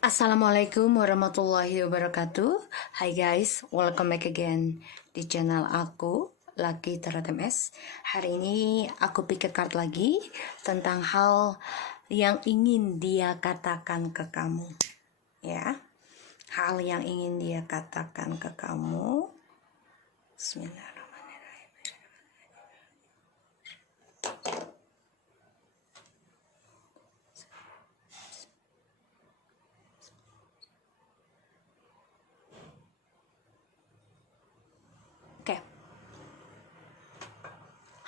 Assalamualaikum warahmatullahi wabarakatuh. Hai guys, welcome back again di channel aku, Lucky Tarot MS. Hari ini aku pick a card lagi tentang hal yang ingin dia katakan ke kamu. Ya, hal yang ingin dia katakan ke kamu. Bismillahirrahmanirrahim. Oke.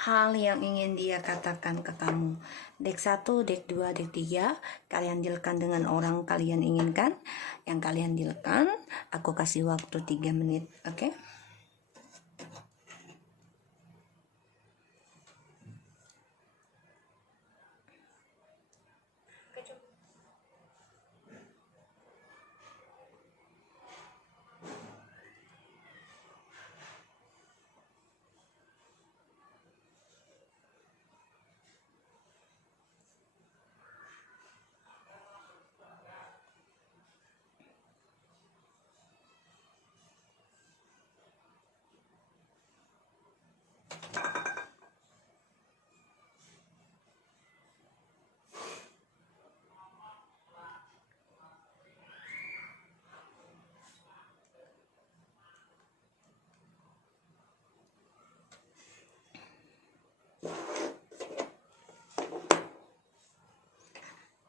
Hal yang ingin dia katakan ke kamu. Deck 1, deck 2, deck 3. Kalian dealkan dengan orang kalian inginkan. Yang kalian dealkan, aku kasih waktu 3 menit. Oke?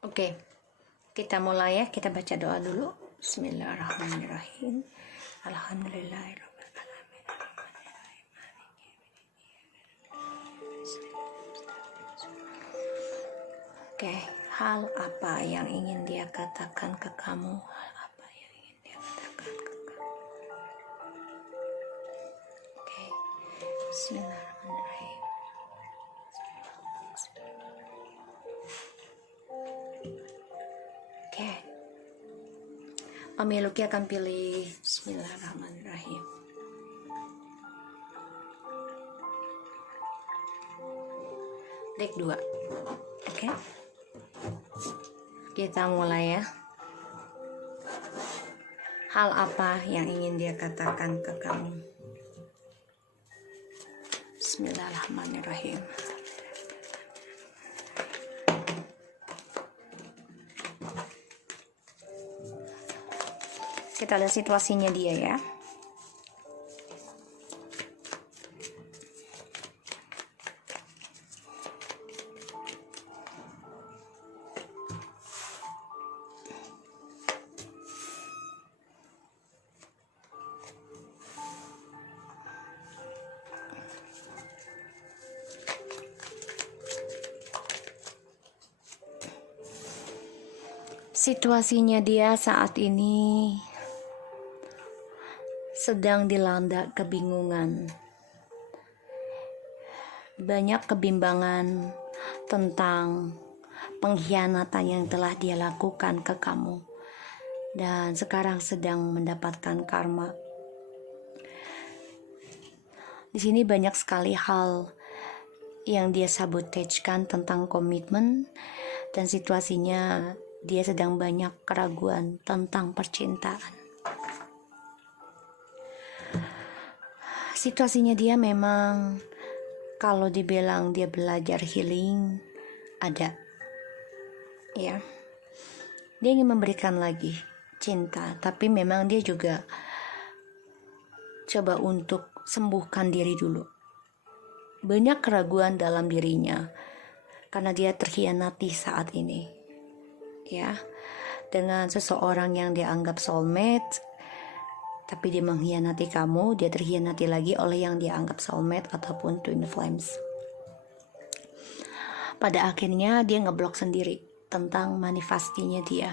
Oke, kita mulai ya. Kita baca doa dulu. Bismillahirrahmanirrahim. Alhamdulillahirrahmanirrahim. Oke, hal apa yang ingin dia katakan ke kamu? Hal apa yang ingin dia katakan ke kamu? Oke, Bismillahirrahmanirrahim. Oke, Mami Lucky akan pilih Bismillahirrahmanirrahim. Deck 2. Oke, kita mulai ya. Hal apa yang ingin dia katakan ke kamu? Bismillahirrahmanirrahim. Kita lihat situasinya dia ya. Situasinya dia saat ini sedang dilanda kebingungan. Banyak kebimbangan tentang pengkhianatan yang telah dia lakukan ke kamu. Dan sekarang sedang mendapatkan karma. Di sini banyak sekali hal yang dia sabotagekan tentang komitmen, dan situasinya dia sedang banyak keraguan tentang percintaan. Situasinya dia memang, kalau dibilang dia belajar healing, ada. Ya. Dia ingin memberikan lagi cinta, tapi memang dia juga coba untuk sembuhkan diri dulu. Banyak keraguan dalam dirinya karena dia terkhianati saat ini. Ya, dengan seseorang yang dia anggap soulmate, tapi dia mengkhianati kamu. Dia terkhianati lagi oleh yang dia anggap soulmate ataupun twin flames. Pada akhirnya dia ngeblok sendiri tentang manifestinya dia,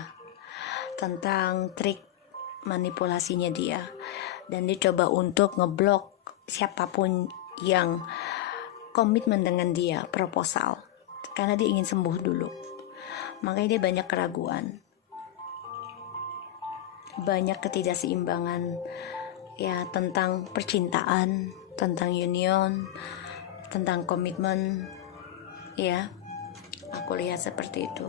tentang trik manipulasinya dia, dan dia coba untuk ngeblok siapapun yang komitmen dengan dia, proposal, karena dia ingin sembuh dulu. Makanya dia banyak keraguan, banyak ketidakseimbangan ya, tentang percintaan, tentang union, tentang komitmen ya. Aku lihat seperti itu.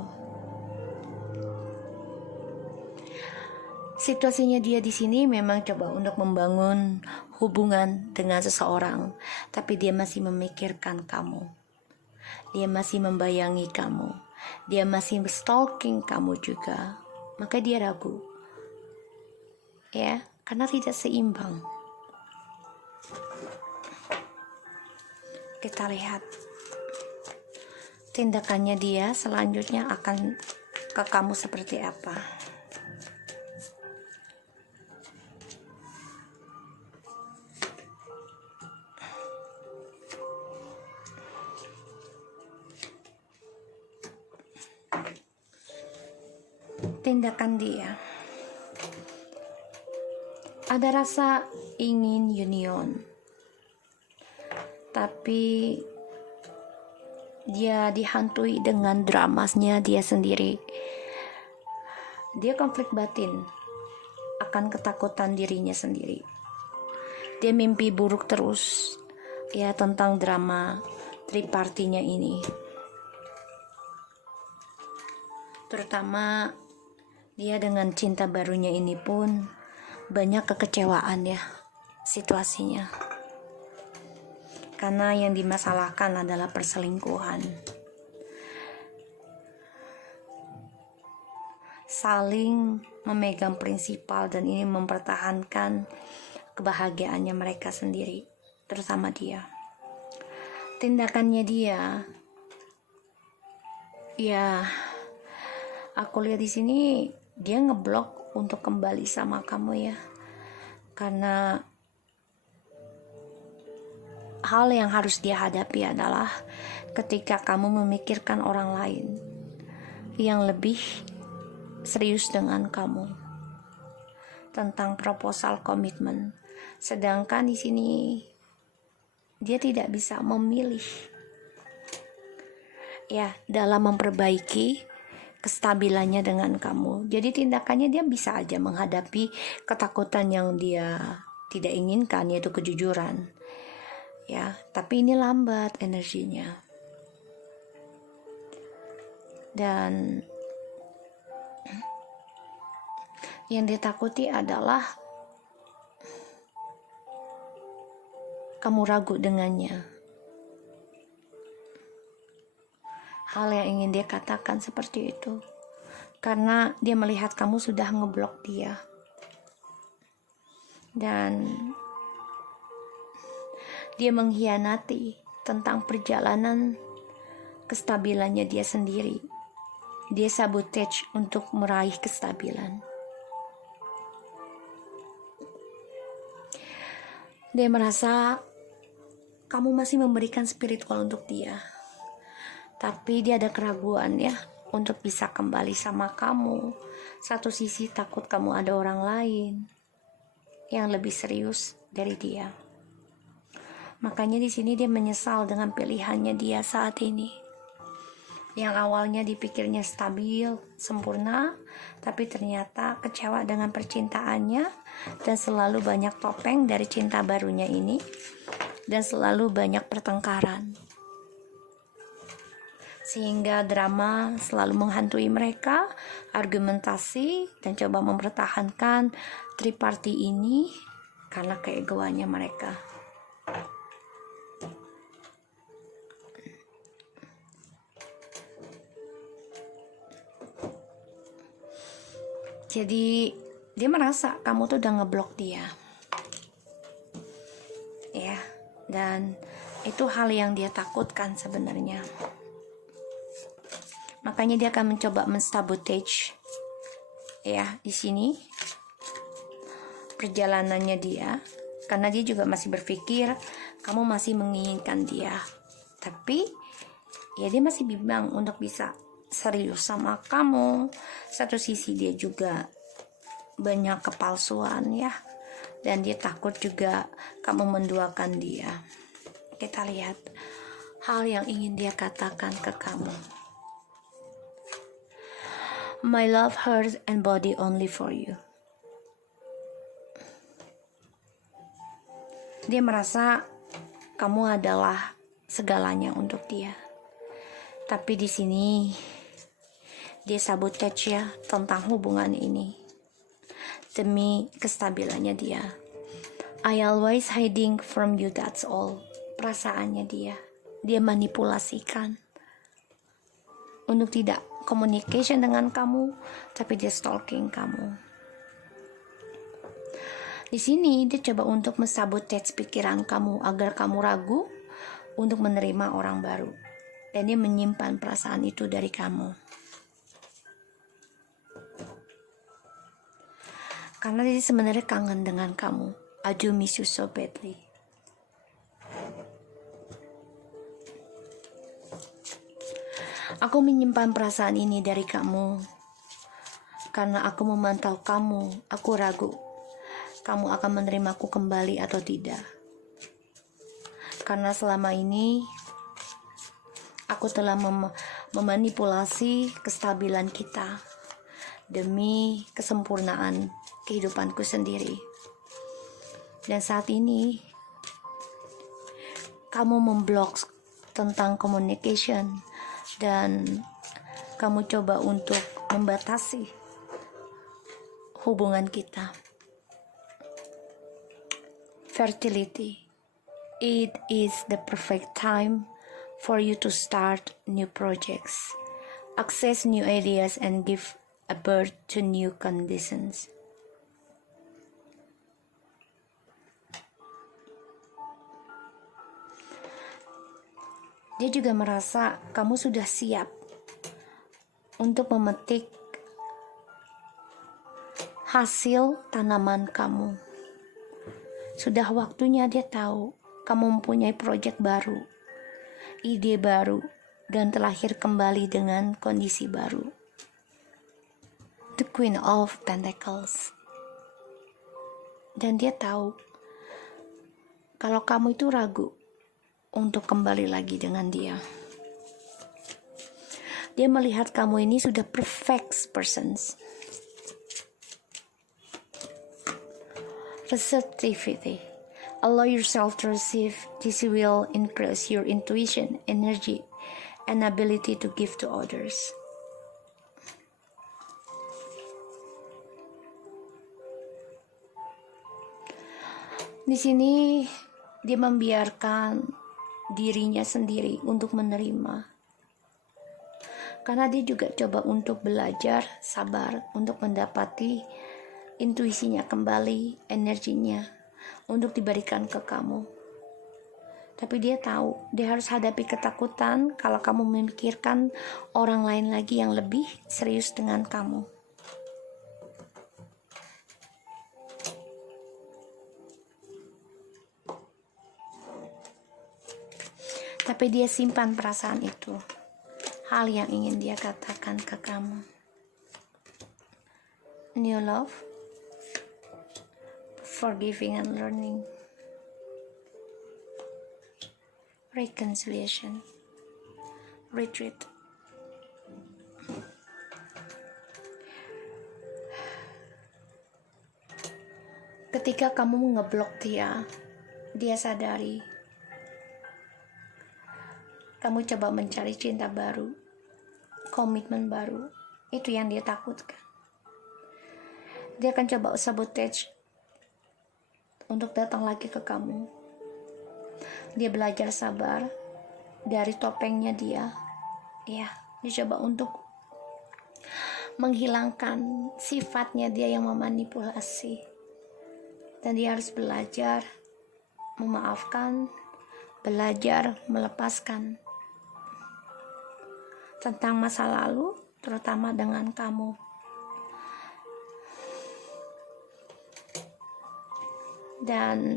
Situasinya dia di sini memang coba untuk membangun hubungan dengan seseorang, tapi dia masih memikirkan kamu. Dia masih membayangi kamu. Dia masih stalking kamu juga. Maka dia ragu. Ya, karena tidak seimbang. Kita lihat tindakannya dia selanjutnya akan ke kamu seperti apa. Tindakan dia, ada rasa ingin union, tapi dia dihantui dengan dramanya dia sendiri. Dia konflik batin akan ketakutan dirinya sendiri. Dia mimpi buruk terus ya tentang drama tripartinya ini. Terutama dia dengan cinta barunya ini pun banyak kekecewaan ya situasinya. Karena yang dimasalahkan adalah perselingkuhan. Saling memegang prinsipal dan ini mempertahankan kebahagiaannya mereka sendiri, terutama dia. Tindakannya dia, ya, aku lihat di sini dia ngeblok untuk kembali sama kamu ya, karena hal yang harus dia hadapi adalah ketika kamu memikirkan orang lain yang lebih serius dengan kamu tentang proposal komitmen, sedangkan di sini dia tidak bisa memilih ya dalam memperbaiki kestabilannya dengan kamu. Jadi tindakannya dia bisa aja menghadapi ketakutan yang dia tidak inginkan, yaitu kejujuran ya, tapi ini lambat energinya. Dan yang ditakuti adalah kamu ragu dengannya. Hal yang ingin dia katakan seperti itu karena dia melihat kamu sudah ngeblok dia, dan dia mengkhianati tentang perjalanan kestabilannya dia sendiri. Dia sabotage untuk meraih kestabilan. Dia merasa kamu masih memberikan spiritual untuk dia, tapi dia ada keraguan ya untuk bisa kembali sama kamu. Satu sisi takut kamu ada orang lain yang lebih serius dari dia. Makanya di sini dia menyesal dengan pilihannya dia saat ini. Yang awalnya dipikirnya stabil, sempurna, tapi ternyata kecewa dengan percintaannya dan selalu banyak topeng dari cinta barunya ini dan selalu banyak pertengkaran. Sehingga drama selalu menghantui mereka, argumentasi, dan coba mempertahankan triparti ini karena keegoannya mereka. Jadi dia merasa kamu tuh udah ngeblok dia ya, dan itu hal yang dia takutkan sebenarnya. Makanya dia akan mencoba mensabotage ya di sini perjalanannya dia, karena dia juga masih berpikir kamu masih menginginkan dia, tapi ya dia masih bimbang untuk bisa serius sama kamu. Satu sisi dia juga banyak kepalsuan ya, dan dia takut juga kamu menduakan dia. Kita lihat hal yang ingin dia katakan ke kamu. My love, heart, and body only for you. Dia merasa kamu adalah segalanya untuk dia, tapi di sini dia sabotage ya tentang hubungan ini. demi kestabilannya dia. I always hiding from you, that's all. Perasaannya dia manipulasikan untuk tidak communication dengan kamu, tapi dia stalking kamu. Di sini dia coba untuk mensabotage pikiran kamu agar kamu ragu untuk menerima orang baru, dan dia menyimpan perasaan itu dari kamu. Karena dia sebenarnya kangen dengan kamu. I do miss you so badly. Aku menyimpan perasaan ini dari kamu karena aku memantau kamu. Aku ragu kamu akan menerimaku kembali atau tidak. Karena selama ini aku telah memanipulasi kestabilan kita demi kesempurnaan kehidupanku sendiri. Dan saat ini kamu memblok tentang communication dan kamu coba untuk membatasi hubungan kita. Fertility. It is the perfect time for you to start new projects, access new ideas, and give a birth to new conditions. Dia juga merasa kamu sudah siap untuk memetik hasil tanaman kamu. Sudah waktunya dia tahu kamu mempunyai proyek baru, ide baru, dan terlahir kembali dengan kondisi baru. The Queen of Pentacles. Dan dia tahu kalau kamu itu ragu untuk kembali lagi dengan dia. Dia melihat kamu ini sudah perfect persons. Receptivity. Allow yourself to receive. This will increase your intuition, energy, and ability to give to others. Di sini dia membiarkan dirinya sendiri untuk menerima. Karena dia juga coba untuk belajar sabar untuk mendapati intuisinya kembali, energinya untuk diberikan ke kamu. Tapi dia tahu dia harus hadapi ketakutan kalau kamu memikirkan orang lain lagi yang lebih serius dengan kamu. Tapi dia simpan perasaan itu. Hal yang ingin dia katakan ke kamu. New love, forgiving and learning, reconciliation, retreat. Ketika kamu ngeblok dia sadari kamu coba mencari cinta baru, komitmen baru. Itu yang dia takutkan. Dia akan coba sabotage untuk datang lagi ke kamu. Dia belajar sabar dari topengnya dia. Ya, dia coba untuk menghilangkan sifatnya dia yang memanipulasi. Dan dia harus belajar memaafkan, belajar melepaskan tentang masa lalu, terutama dengan kamu. Dan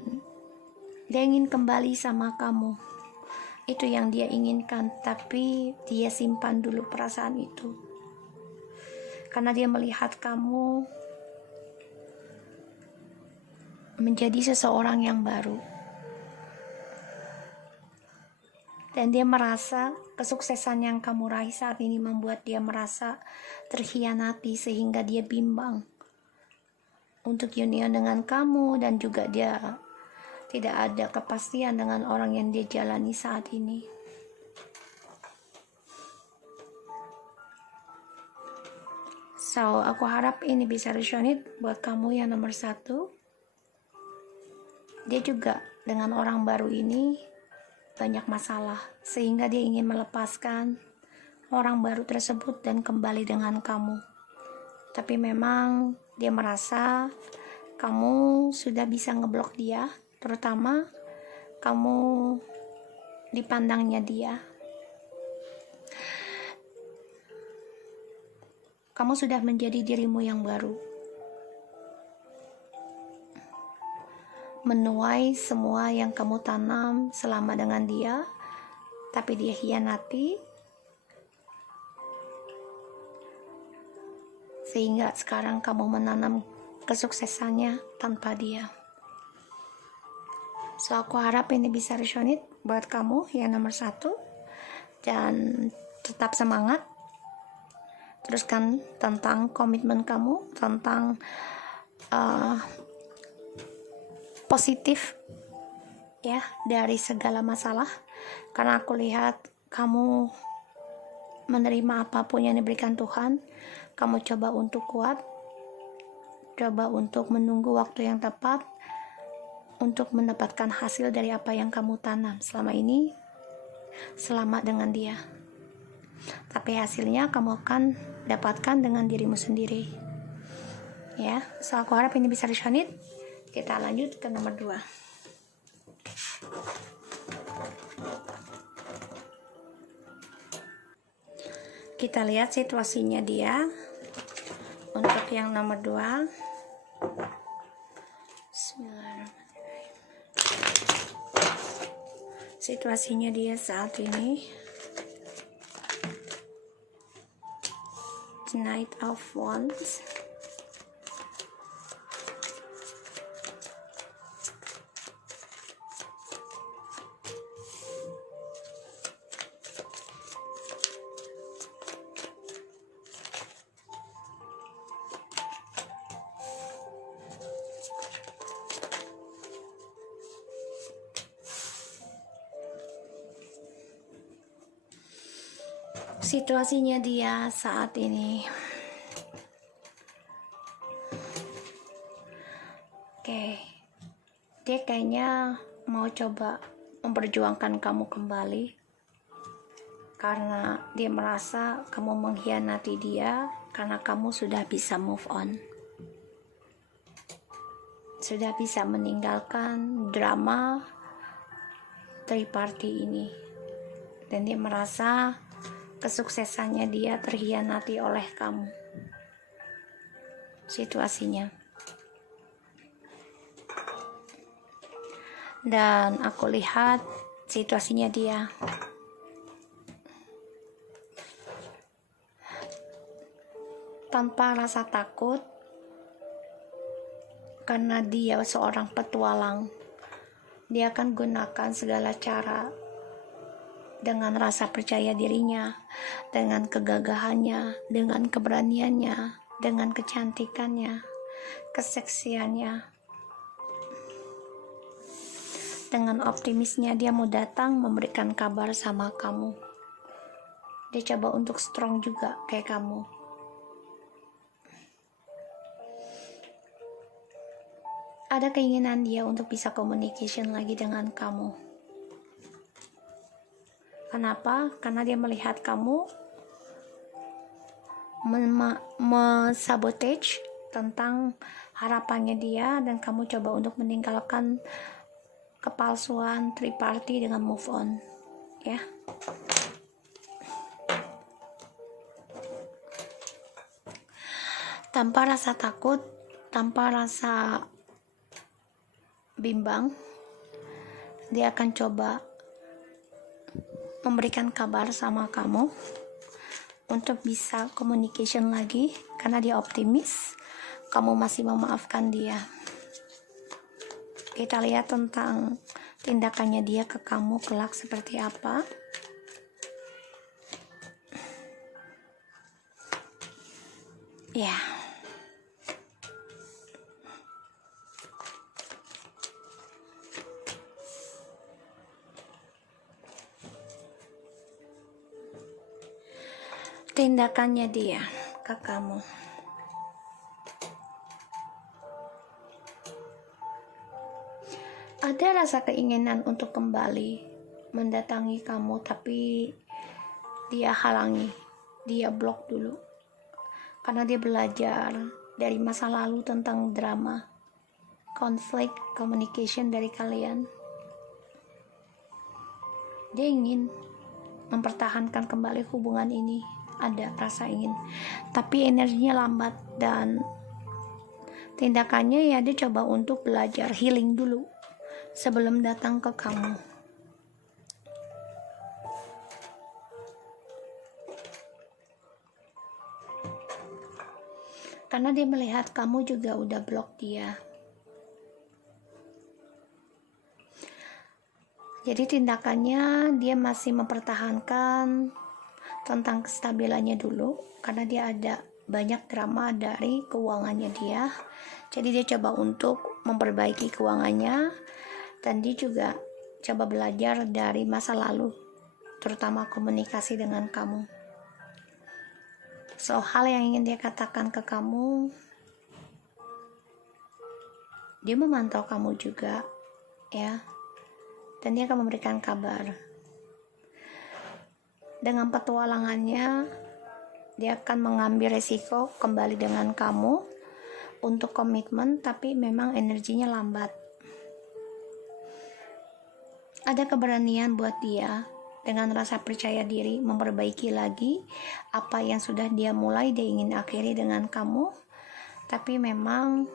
dia ingin kembali sama kamu. Itu yang dia inginkan, tapi dia simpan dulu perasaan itu. Karena dia melihat kamu menjadi seseorang yang baru. Dan dia merasa kesuksesan yang kamu raih saat ini membuat dia merasa terkhianati, sehingga dia bimbang untuk union dengan kamu, dan juga dia tidak ada kepastian dengan orang yang dia jalani saat ini. So, aku harap ini bisa resonate buat kamu yang nomor 1. Dia juga dengan orang baru ini banyak masalah, sehingga dia ingin melepaskan orang baru tersebut dan kembali dengan kamu. Tapi memang dia merasa kamu sudah bisa ngeblok dia, terutama kamu dipandangnya dia. Kamu sudah menjadi dirimu yang baru, menuai semua yang kamu tanam selama dengan dia, tapi dia hianati, sehingga sekarang kamu menanam kesuksesannya tanpa dia. So, aku harap ini bisa resonate buat kamu yang nomor 1, dan tetap semangat. Teruskan tentang komitmen kamu, tentang positif ya dari segala masalah, karena aku lihat kamu menerima apapun yang diberikan Tuhan. Kamu coba untuk kuat, coba untuk menunggu waktu yang tepat untuk mendapatkan hasil dari apa yang kamu tanam selama ini. Selamat dengan dia, tapi hasilnya kamu akan dapatkan dengan dirimu sendiri ya. So, aku harap ini bisa resonate. Kita lanjut ke nomor 2. Kita lihat situasinya dia untuk yang nomor 2. Bismillahirrahmanirrahim. Situasinya dia saat ini The Knight of Wands. Situasinya dia saat ini, dia kayaknya mau coba memperjuangkan kamu kembali, karena dia merasa kamu mengkhianati dia, karena kamu sudah bisa move on, sudah bisa meninggalkan drama triparty ini, dan dia merasa kesuksesannya dia terhianati oleh kamu. Situasinya, dan aku lihat situasinya dia tanpa rasa takut, karena dia seorang petualang. Dia akan gunakan segala cara dengan rasa percaya dirinya, dengan kegagahannya, dengan keberaniannya, dengan kecantikannya, keseksiannya. Dengan optimisnya dia mau datang memberikan kabar sama kamu. Dia coba untuk strong juga kayak kamu. Ada keinginan dia untuk bisa communication lagi dengan kamu. Kenapa? Karena dia melihat kamu sabotage tentang harapannya dia, dan kamu coba untuk meninggalkan kepalsuan triparty dengan move on ya. Tanpa rasa takut, tanpa rasa bimbang, dia akan coba memberikan kabar sama kamu untuk bisa communication lagi, karena dia optimis kamu masih memaafkan dia. Kita lihat tentang tindakannya dia ke kamu kelak seperti apa. Ya, tindakannya dia ke kamu. Ada rasa keinginan untuk kembali mendatangi kamu, tapi dia halangi, dia blok dulu. Karena dia belajar dari masa lalu tentang drama, konflik, communication dari kalian. Dia ingin mempertahankan kembali hubungan ini, ada rasa ingin, tapi energinya lambat, dan tindakannya ya dia coba untuk belajar healing dulu sebelum datang ke kamu. Karena dia melihat kamu juga udah blok dia. Jadi tindakannya dia masih mempertahankan tentang kestabilannya dulu, karena dia ada banyak drama dari keuangannya dia. Jadi dia coba untuk memperbaiki keuangannya, dan dia juga coba belajar dari masa lalu, terutama komunikasi dengan kamu. So, hal yang ingin dia katakan ke kamu, dia memantau kamu juga, ya, dan dia akan memberikan kabar. Dengan petualangannya, dia akan mengambil resiko kembali dengan kamu untuk komitmen, tapi memang energinya lambat. Ada keberanian buat dia dengan rasa percaya diri memperbaiki lagi apa yang sudah dia mulai, dia ingin akhiri dengan kamu. Tapi memang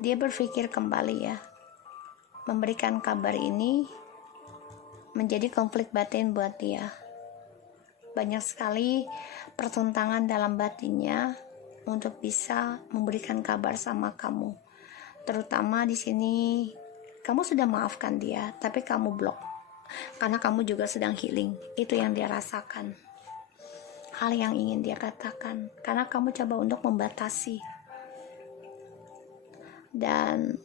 dia berpikir kembali, ya, memberikan kabar ini menjadi konflik batin buat dia. Banyak sekali pertentangan dalam batinnya untuk bisa memberikan kabar sama kamu. Terutama di sini kamu sudah maafkan dia, tapi kamu blok karena kamu juga sedang healing. Itu yang dia rasakan, hal yang ingin dia katakan, karena kamu coba untuk membatasi. Dan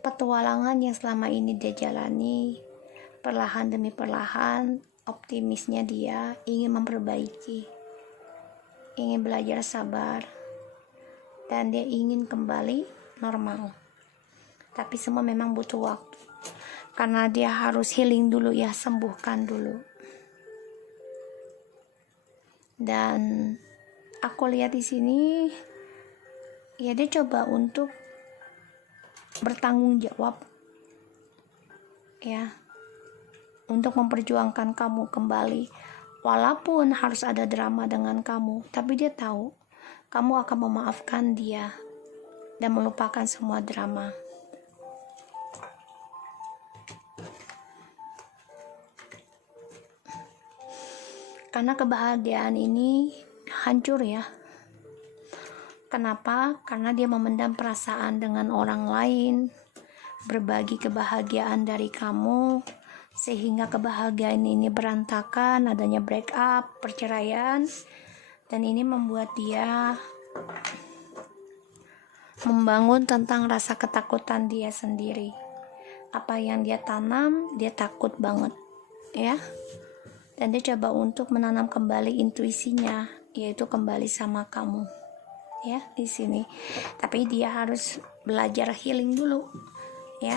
petualangan yang selama ini dia jalani, perlahan demi perlahan, optimisnya dia ingin memperbaiki, ingin belajar sabar, dan dia ingin kembali normal. Tapi semua memang butuh waktu, karena dia harus healing dulu, ya, sembuhkan dulu. Dan aku lihat di sini, ya, dia coba untuk bertanggung jawab, ya, untuk memperjuangkan kamu kembali. Walaupun harus ada drama dengan kamu, tapi dia tahu kamu akan memaafkan dia dan melupakan semua drama. Karena kebahagiaan ini hancur, ya. Kenapa? Karena dia memendam perasaan dengan orang lain, berbagi kebahagiaan dari kamu, sehingga kebahagiaan ini berantakan, adanya break up, perceraian. Dan ini membuat dia membangun tentang rasa ketakutan dia sendiri. Apa yang dia tanam, dia takut banget, ya. Dan dia coba untuk menanam kembali intuisinya, yaitu kembali sama kamu, ya, di sini. Tapi dia harus belajar healing dulu, ya.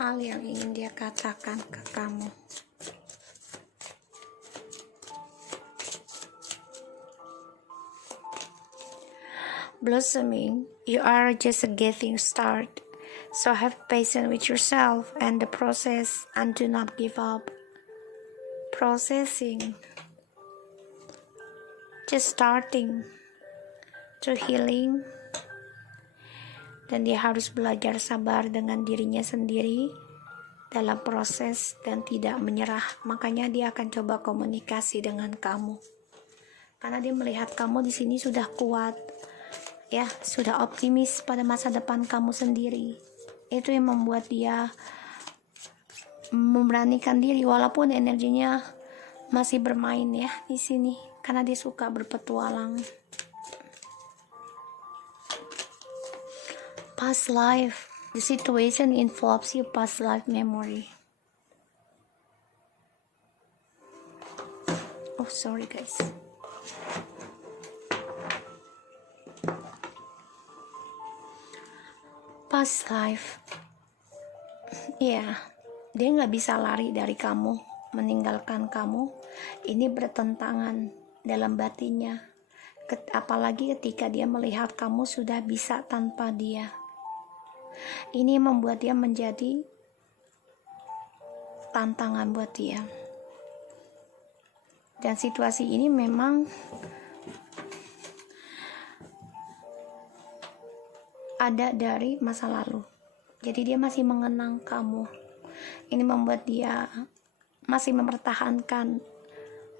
Hal yang ingin dia katakan ke kamu. Blossoming, you are just getting started. So have patience with yourself and the process, and do not give up. Processing, just starting to healing. Dan dia harus belajar sabar dengan dirinya sendiri dalam proses dan tidak menyerah. Makanya dia akan coba komunikasi dengan kamu, karena dia melihat kamu di sini sudah kuat, ya, sudah optimis pada masa depan kamu sendiri. Itu yang membuat dia memberanikan diri walaupun energinya masih bermain, ya, di sini, karena dia suka berpetualang. Past life, the situation involves your past life memory. Oh sorry guys. Past life. Ya, dia nggak bisa lari dari kamu, meninggalkan kamu. Ini bertentangan dalam batinnya. Apalagi ketika dia melihat kamu sudah bisa tanpa dia. Ini membuat dia menjadi tantangan buat dia. Dan situasi ini memang ada dari masa lalu. Jadi dia masih mengenang kamu. Ini membuat dia masih mempertahankan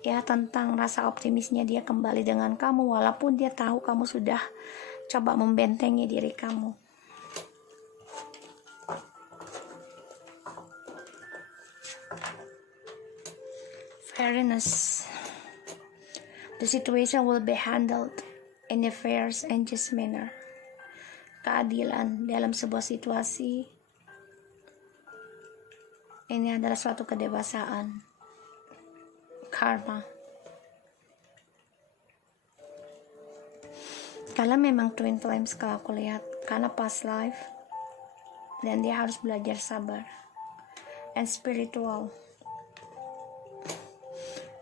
ya tentang rasa optimisnya dia kembali dengan kamu, walaupun dia tahu kamu sudah coba membentengi diri kamu. Fairness. The situation will be handled in a fair and just manner. Keadilan dalam sebuah situasi ini adalah suatu kedewasaan. Karma. Kalau memang twin flames, kalau aku lihat, karena past life, dan dia harus belajar sabar and spiritual.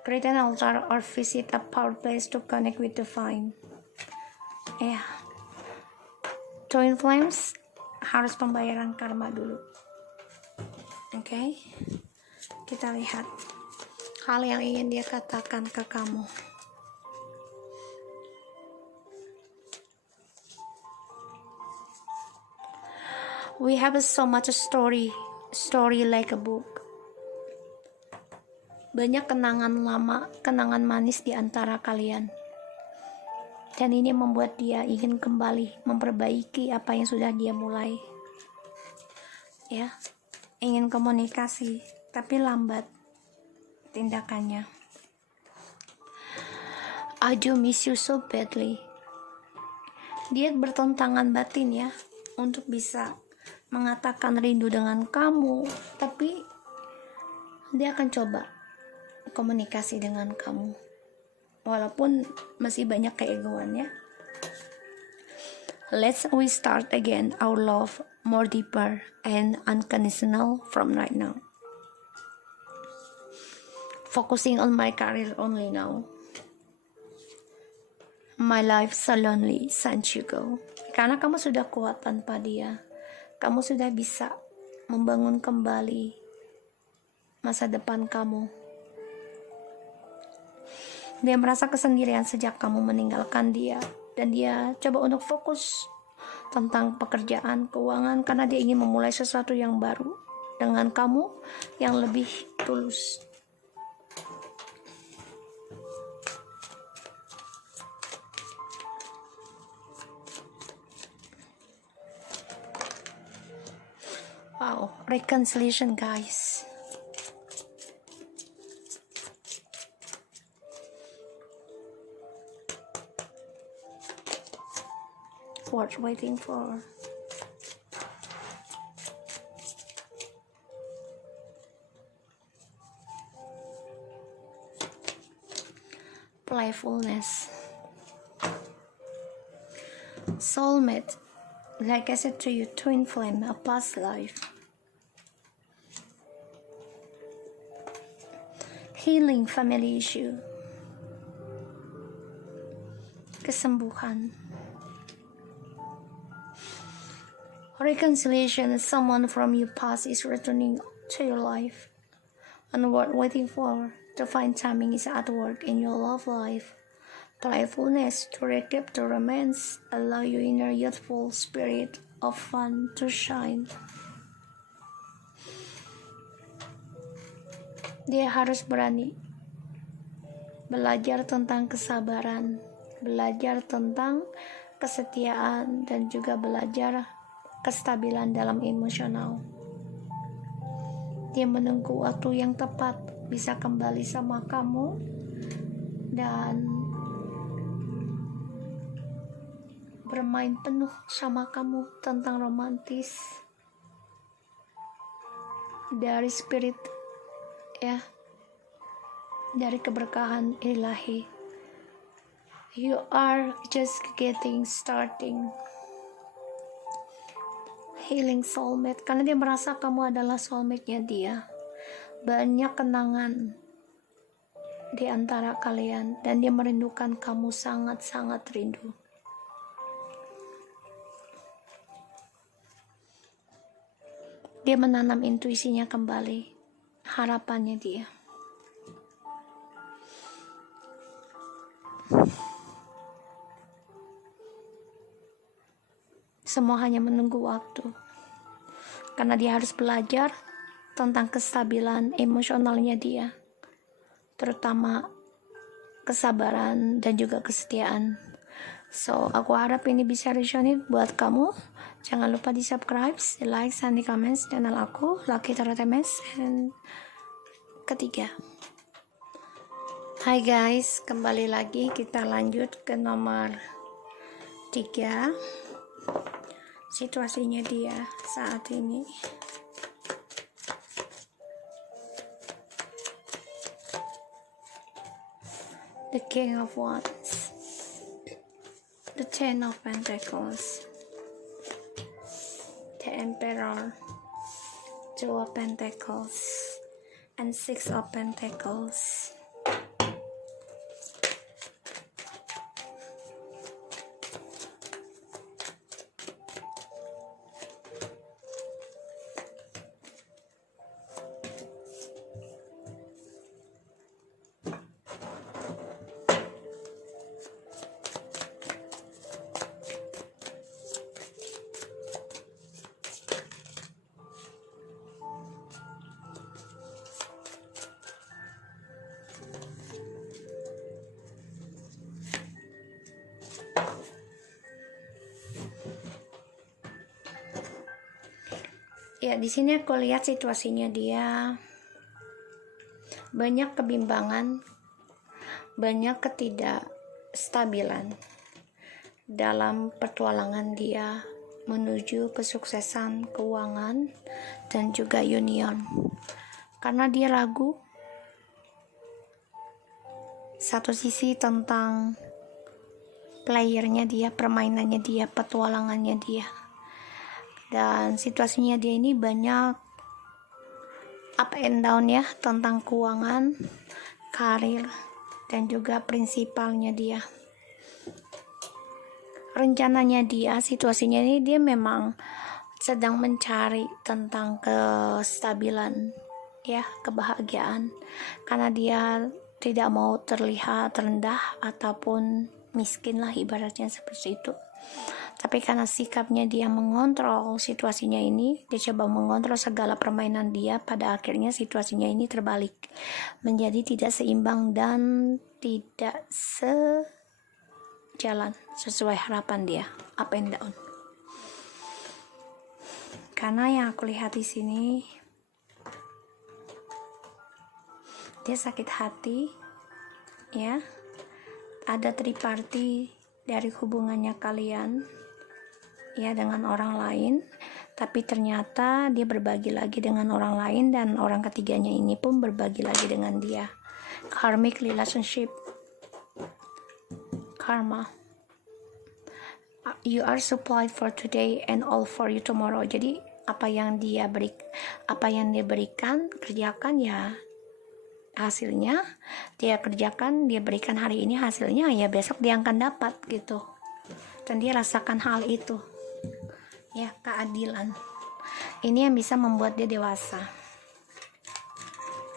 Create an altar or visit a power place to connect with the divine. Ya, twin flames harus pembayaran karma dulu. Oke, kita lihat hal yang ingin dia katakan ke kamu. We have so much story like a book. Banyak kenangan lama, kenangan manis di antara kalian. Dan ini membuat dia ingin kembali memperbaiki apa yang sudah dia mulai. Ya, ingin komunikasi, tapi lambat tindakannya. I do miss you so badly. Dia bertentangan batin ya untuk bisa mengatakan rindu dengan kamu, tapi dia akan coba komunikasi dengan kamu walaupun masih banyak keegoannya. Let's we start again our love more deeper and unconditional from right now. Focusing on my career only now. My life so lonely since you go. Karena kamu sudah kuat tanpa dia. Kamu sudah bisa membangun kembali masa depan kamu. Dia merasa kesendirian sejak kamu meninggalkan dia. Dan dia coba untuk fokus tentang pekerjaan, keuangan. Karena dia ingin memulai sesuatu yang baru dengan kamu yang lebih tulus. Wow, reconciliation guys. Worth waiting for. Playfulness. Soulmate. Like I said to you, twin flame, a past life. Healing family issue. Kesembuhan. Reconciliation, someone from your past is returning to your life. And what waiting for to find timing is at work in your love life. Playfulness to recap the romance, allow your inner youthful spirit of fun to shine. Dia harus berani belajar tentang kesabaran, belajar tentang kesetiaan, dan juga belajar kestabilan dalam emosional. Dia menunggu waktu yang tepat bisa kembali sama kamu dan bermain penuh sama kamu tentang romantis dari spirit ya. dari keberkahan ilahi. You are just getting starting. Healing soulmate, karena dia merasa kamu adalah soulmate-nya dia. Banyak kenangan di antara kalian dan dia merindukan kamu, sangat-sangat rindu. Dia menanam intuisinya kembali, harapannya dia. Semua hanya menunggu waktu, karena dia harus belajar tentang kestabilan emosionalnya dia, terutama kesabaran dan juga kesetiaan. So, aku harap ini bisa resonate buat kamu. Jangan lupa di subscribe, di like, dan di comment channel aku, Lucky Tarot MS. Dan ketiga, hai guys, kembali lagi kita lanjut ke nomor 3. Situasinya dia saat ini. The King of Wands, the Ten of Pentacles, the Emperor, Two of Pentacles, and Six of Pentacles. Ya, di sini aku lihat situasinya dia banyak kebimbangan, banyak ketidakstabilan dalam petualangan dia menuju kesuksesan keuangan dan juga union. Karena dia ragu satu sisi tentang playernya dia, permainannya dia, petualangannya dia. Dan situasinya dia ini banyak up and down ya, tentang keuangan, karir, dan juga prinsipalnya dia. Rencananya dia, situasinya ini dia memang sedang mencari tentang kestabilan ya, kebahagiaan, karena dia tidak mau terlihat rendah ataupun miskin lah, ibaratnya seperti itu. Tapi karena sikapnya dia mengontrol situasinya ini, dia coba mengontrol segala permainan dia, pada akhirnya situasinya ini terbalik menjadi tidak seimbang dan tidak sejalan sesuai harapan dia, up and down. Karena yang aku lihat di sini, dia sakit hati ya, ada triparty dari hubungannya kalian ya dengan orang lain, tapi ternyata dia berbagi lagi dengan orang lain dan orang ketiganya ini pun berbagi lagi dengan dia. Karmic relationship, karma. You are supplied for today and all for you tomorrow. Jadi apa yang dia berikan, kerjakan ya, hasilnya dia kerjakan, dia berikan hari ini, hasilnya ya besok dia akan dapat gitu. Dan dia rasakan hal itu ya, keadilan ini yang bisa membuat dia dewasa.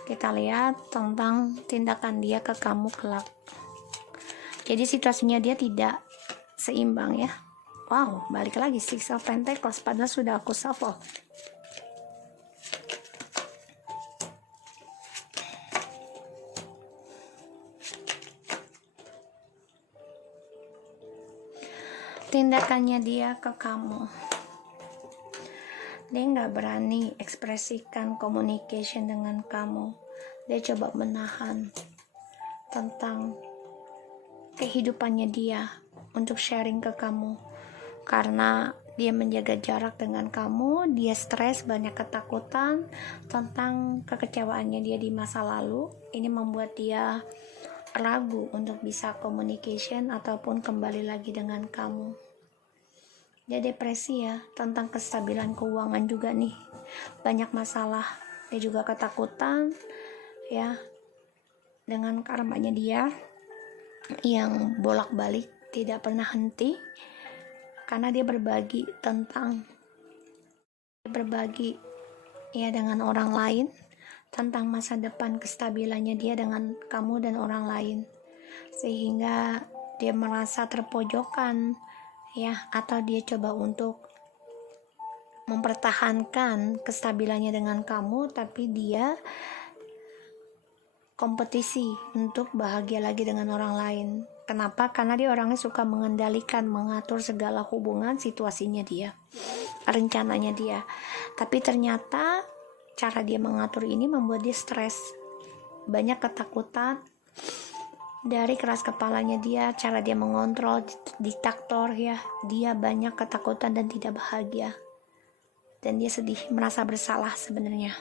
Kita lihat tentang tindakan dia ke kamu kelak. Jadi situasinya dia tidak seimbang ya. Wow, balik lagi Six of Pentacles, padahal sudah aku shuffle. Tindakannya dia ke kamu, dia nggak berani ekspresikan communication dengan kamu. Dia coba menahan tentang kehidupannya dia untuk sharing ke kamu, karena dia menjaga jarak dengan kamu, dia stres, banyak ketakutan tentang kekecewaannya dia di masa lalu. Ini membuat dia ragu untuk bisa communication ataupun kembali lagi dengan kamu. Dia depresi ya, tentang kestabilan keuangan juga nih, banyak masalah. Dia juga ketakutan ya dengan karmanya dia yang bolak-balik tidak pernah henti, karena dia berbagi ya dengan orang lain tentang masa depan kestabilannya dia dengan kamu dan orang lain, sehingga dia merasa terpojokan ya, atau dia coba untuk mempertahankan kestabilannya dengan kamu, tapi dia kompetisi untuk bahagia lagi dengan orang lain. Kenapa? Karena dia orangnya suka mengendalikan, mengatur segala hubungan, situasinya dia, rencananya dia. Tapi ternyata cara dia mengatur ini membuat dia stres, banyak ketakutan, dari keras kepalanya dia, cara dia mengontrol, diktator ya. Dia banyak ketakutan dan tidak bahagia. Dan dia sedih, merasa bersalah sebenarnya.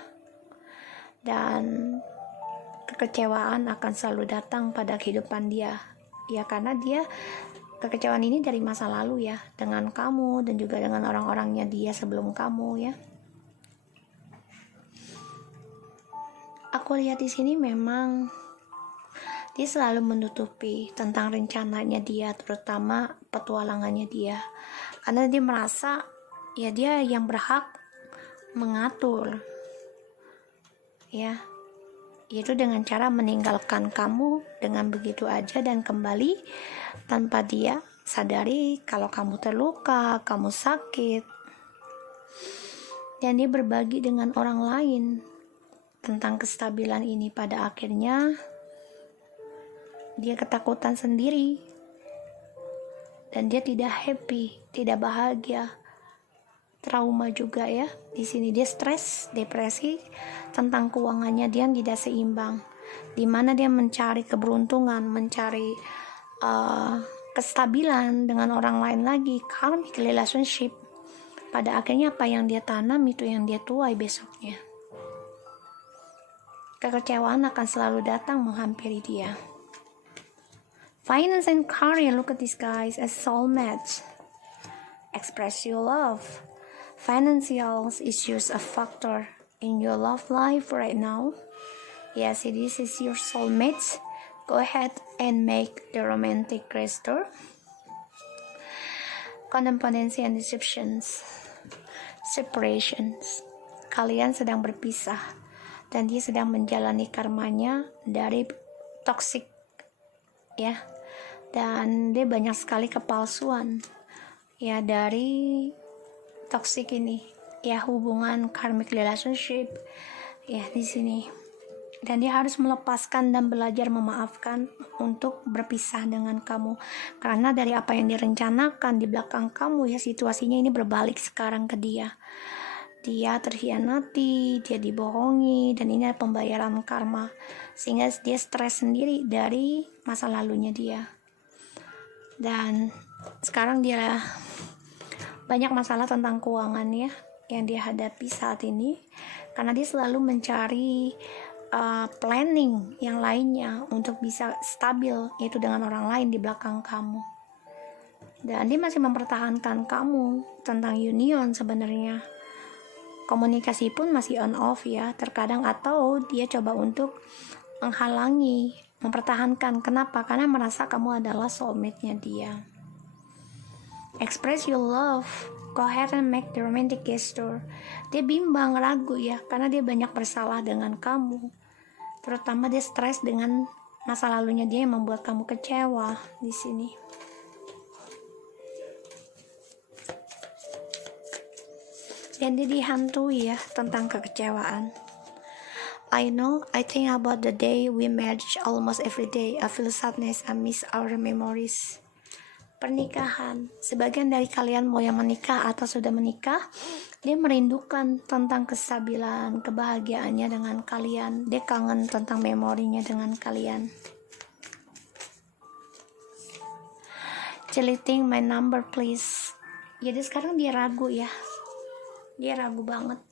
Dan kekecewaan akan selalu datang pada kehidupan dia. Ya karena dia kekecewaan ini dari masa lalu ya, dengan kamu dan juga dengan orang-orangnya dia sebelum kamu ya. Aku lihat di sini memang dia selalu menutupi tentang rencananya dia, terutama petualangannya dia. Karena dia merasa ya dia yang berhak mengatur ya, yaitu dengan cara meninggalkan kamu dengan begitu aja dan kembali tanpa dia sadari kalau kamu terluka, kamu sakit. Dan dia berbagi dengan orang lain tentang kestabilan ini. Pada akhirnya dia ketakutan sendiri dan dia tidak happy, tidak bahagia, trauma juga ya. Di sini dia stres, depresi tentang keuangannya dia yang tidak seimbang, dimana dia mencari keberuntungan, mencari kestabilan dengan orang lain lagi, karmic relationship. Pada akhirnya apa yang dia tanam itu yang dia tuai besoknya. Kekecewaan akan selalu datang menghampiri dia. Finance and career, look at this guys, as soulmates. Express your love. Financial issues a factor in your love life right now. Yes, this is your soulmates. Go ahead and make the romantic gesture. Codependency and deceptions, separations. Kalian sedang berpisah dan dia sedang menjalani karmanya dari toxic ya, dan dia banyak sekali kepalsuan ya dari toxic ini ya, hubungan karmic relationship ya di sini. Dan dia harus melepaskan dan belajar memaafkan untuk berpisah dengan kamu, karena dari apa yang direncanakan di belakang kamu ya, situasinya ini berbalik sekarang ke dia. Dia terhianati, dia dibohongi, dan ini adalah pembayaran karma, sehingga dia stres sendiri dari masa lalunya dia. Dan sekarang dia banyak masalah tentang keuangannya yang dia hadapi saat ini, karena dia selalu mencari planning yang lainnya untuk bisa stabil, yaitu dengan orang lain di belakang kamu. Dan dia masih mempertahankan kamu tentang union sebenarnya. Komunikasi pun masih on off ya terkadang, atau dia coba untuk menghalangi, mempertahankan. Kenapa? Karena merasa kamu adalah soulmate-nya dia. Express your love. Go ahead and make the romantic gesture. Dia bimbang, ragu ya, karena dia banyak bersalah dengan kamu. Terutama dia stres dengan masa lalunya dia yang membuat kamu kecewa di sini. Dan dia dihantui ya tentang kekecewaan. I know, I think about the day we met almost every day. I feel sadness, I miss our memories. Pernikahan, sebagian dari kalian mau yang menikah atau sudah menikah, dia merindukan tentang kestabilan, kebahagiaannya dengan kalian. Dia kangen tentang memorinya dengan kalian. Deleting my number please. Jadi sekarang dia ragu ya, dia ragu banget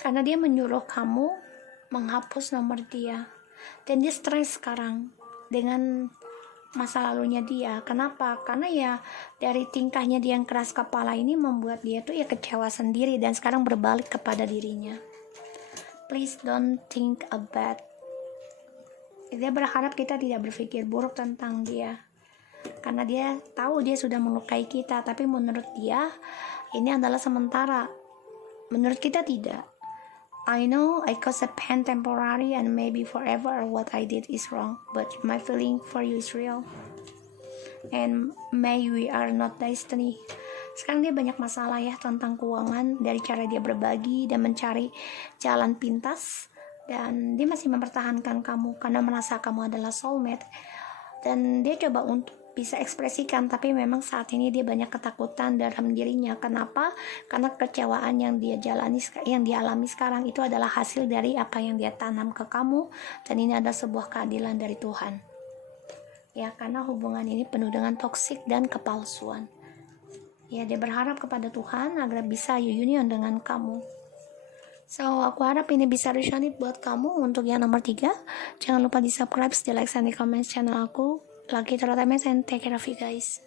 karena dia menyuruh kamu menghapus nomor dia, dan dia stres sekarang dengan masa lalunya dia. Kenapa? Karena ya dari tingkahnya dia yang keras kepala ini membuat dia tuh ya kecewa sendiri dan sekarang berbalik kepada dirinya. Please don't think about. Dia berharap kita tidak berpikir buruk tentang dia, karena dia tahu dia sudah melukai kita, tapi menurut dia ini adalah sementara. Menurut kita tidak. I know I caused a pain temporary and maybe forever. What I did is wrong, but my feeling for you is real. And may we are not destiny. Sekarang dia banyak masalah ya tentang keuangan, dari cara dia berbagi dan mencari jalan pintas. Dan dia masih mempertahankan kamu karena merasa kamu adalah soulmate. Dan dia coba untuk bisa ekspresikan, tapi memang saat ini dia banyak ketakutan dalam dirinya. Kenapa? Karena kekecewaan yang dia alami sekarang itu adalah hasil dari apa yang dia tanam ke kamu, dan ini adalah sebuah keadilan dari Tuhan. Ya, karena hubungan ini penuh dengan toksik dan kepalsuan. Ya, dia berharap kepada Tuhan agar bisa union dengan kamu. So, aku harap ini bisa resonate buat kamu. Untuk yang nomor 3, jangan lupa di subscribe, di like, dan di comment channel aku. Lucky TRTMS, and take care of you guys.